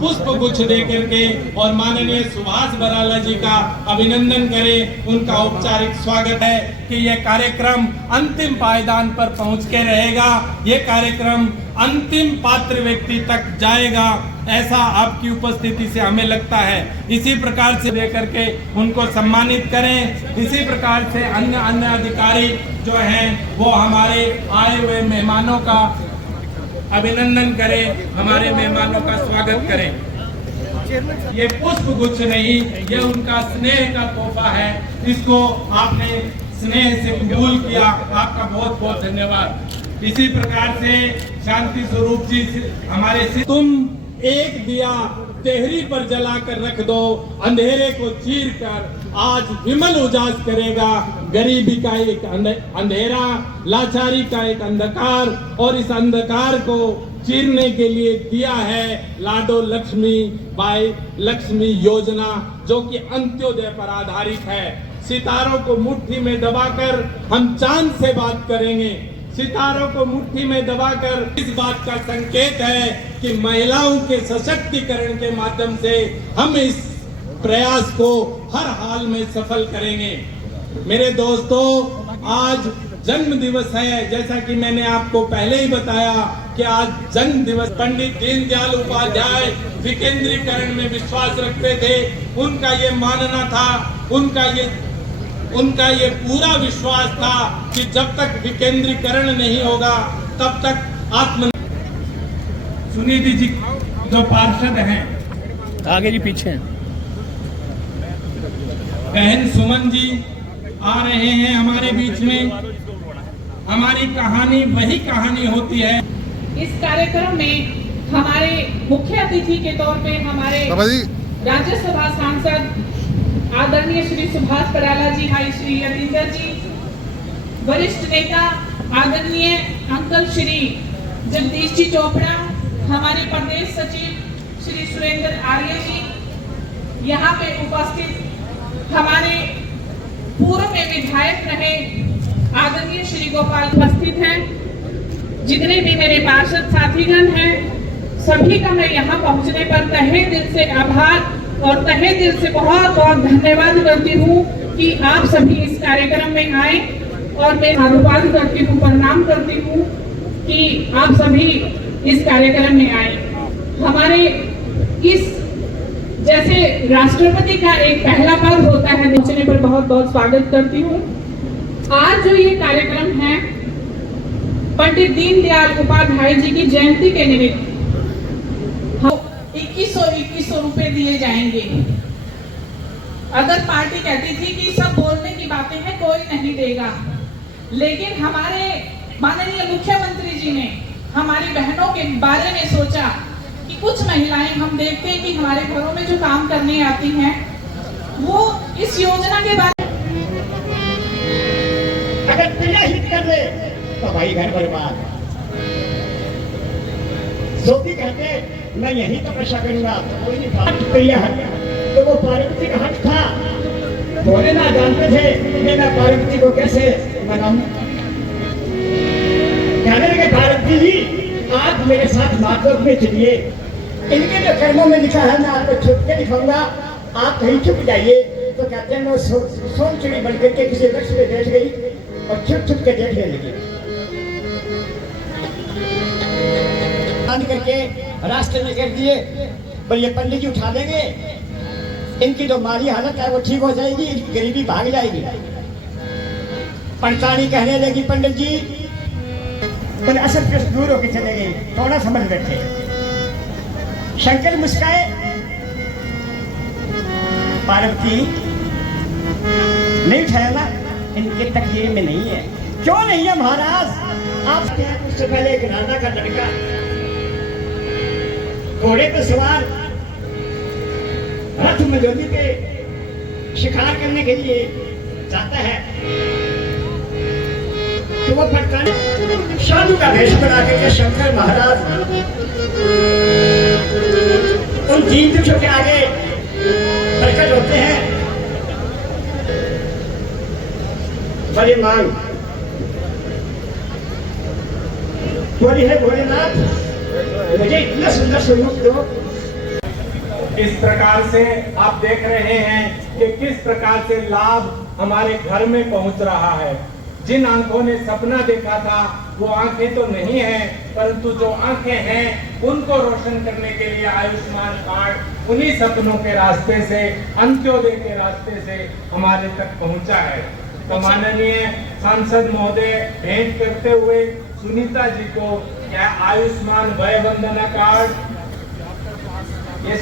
पुष्प गुच्छ दे करके और माननीय सुभाष बराला जी का अभिनंदन करें। उनका औपचारिक स्वागत है कि यह कार्यक्रम अंतिम पायदान पर पहुंच के रहेगा, ये कार्यक्रम अंतिम पात्र व्यक्ति तक जाएगा, ऐसा आपकी उपस्थिति से हमें लगता है। इसी प्रकार से देकर के उनको सम्मानित करें। इसी प्रकार से अन्य अधिकारी जो हैं वो हमारे आए हुए मेहमानों का अभिनंदन करें, हमारे मेहमानों का स्वागत करें। ये पुष्प गुच्छ नहीं, ये उनका स्नेह का तोहफा है, इसको आपने स्नेह से कबूल किया, आपका बहुत बहुत धन्यवाद। इसी प्रकार से शांति स्वरूप जी हमारे तुम एक दिया तेहरी पर जलाकर रख दो, अंधेरे को चीर कर आज विमल उजास करेगा। गरीबी का एक अंधेरा, लाचारी का एक अंधकार, और इस अंधकार को चीरने के लिए दिया है लाडो लक्ष्मी बाई लक्ष्मी योजना, जो कि अंत्योदय पर आधारित है। सितारों को मुट्ठी में दबाकर हम चांद से बात करेंगे। सितारों को मुट्ठी में दबाकर इस बात का संकेत है कि महिलाओं के सशक्तिकरण के माध्यम से हम इस प्रयास को हर हाल में सफल करेंगे। मेरे दोस्तों, आज जन्म दिवस है। जैसा कि मैंने आपको पहले ही बताया कि आज जन्म दिवस। पंडित दीनदयाल उपाध्याय विकेंद्रीकरण में विश्वास रखते थे। उनका ये मानना था, उनका ये पूरा विश्वास था कि जब तक विकेंद्रीकरण नहीं होगा तब तक आत्म। सुनीति जी जो पार्षद हैं, आगे जी पीछे, बहन सुमन जी आ रहे हैं हमारे बीच में। हमारी कहानी वही कहानी होती है। इस कार्यक्रम में हमारे मुख्य अतिथि के तौर पे हमारे राज्यसभा सांसद आदरणीय श्री सुभाष बराला जी, भाई श्री यतीन्द्र जी, वरिष्ठ नेता आदरणीय अंकल श्री जगदीश जी चोपड़ा, हमारे प्रदेश सचिव श्री सुरेंद्र आर्य जी, यहाँ पे उपस्थित हमारे पूर्व में विधायक रहे आदरणीय श्री गोपाल उपस्थित हैं, जितने भी मेरे पार्षद साथीगण हैं, सभी का मैं यहाँ पहुँचने पर तहे दिल से आभार और तहे दिल से बहुत बहुत धन्यवाद करती हूँ कि आप सभी इस कार्यक्रम में आए, और मैं आशीर्वाद करती हूँ, प्रणाम करती हूँ कि आप सभी इस कार्यक्रम में आए। हमारे इस जैसे राष्ट्रपति का एक पहला पद होता है, पहुंचने पर बहुत बहुत स्वागत करती हूँ। आज जो ये कार्यक्रम है पंडित दीनदयाल उपाध्याय जी की जयंती के निमित्त 2100 रुपए दिए जाएंगे। अगर पार्टी कहती थी कि सब बोलने की बातें हैं, कोई नहीं देगा, लेकिन हमारे माननीय मुख्यमंत्री जी ने हमारी बहनों के बारे में सोचा कि कुछ महिलाएं हम देखते हैं कि हमारे घरों में जो काम करने आती हैं, वो इस योजना के बारे अगर प्रिया हित कर दे तो भाई घर बर्बाद। सोती कहते मैं यही तपस्या करूंगा, कोई नहीं था प्रिया हट, तो वो पार्वती का हट था। भोले ना जानते थे मैं पार्वती को कैसे मनाऊं। कहने लगे पार्वती जी आप मेरे साथ माधव में चलिए, इनके जो कर्मों में लिखा है मैं आपको छुप के दिखाऊंगा, आप कहीं छुप जाइए। तो कहते हैं मैं सोन चिड़ी बन करके किसी वृक्ष पे बैठ गई और छुप छुप के देखने लगी। करके रास्ते में कर दिए, पर ये पंडित जी उठा देंगे, इनकी जो माली हालत है वो ठीक हो जाएगी, इनकी गरीबी भाग जाएगी। पंचाणी कहने लगी पंडित जी, पर असल प्रश्न दूर होकर चले गए, थोड़ा समझ बैठे। शंकर मुस्काए, पार्वती नहीं उठाया ना, इनके तकिए में नहीं है। क्यों नहीं है महाराज? आप उससे पहले एक राजा का लड़का घोड़े पे सवार रथ में जोधी पे शिकार करने के लिए जाता है, तो वो फटकाने साधु का वेश बना करके शंकर महाराज उन तीन वृक्षों के आगे प्रकट होते हैं। बड़ी मांग बोली है भोलेनाथ, मुझे इतना सुंदर स्वरूप दो। इस प्रकार से आप देख रहे हैं कि किस प्रकार से लाभ हमारे घर में पहुंच रहा है। जिन आंखों ने सपना देखा था वो आंखें तो नहीं है, परंतु जो आंखें हैं उनको रोशन करने के लिए आयुष्मान कार्ड उन्हीं सपनों के रास्ते से, अंत्योदय के रास्ते से हमारे तक पहुंचा है। तो माननीय सांसद महोदय भेंट करते हुए सुनीता जी को यह आयुष्मान वय वंदना कार्ड ये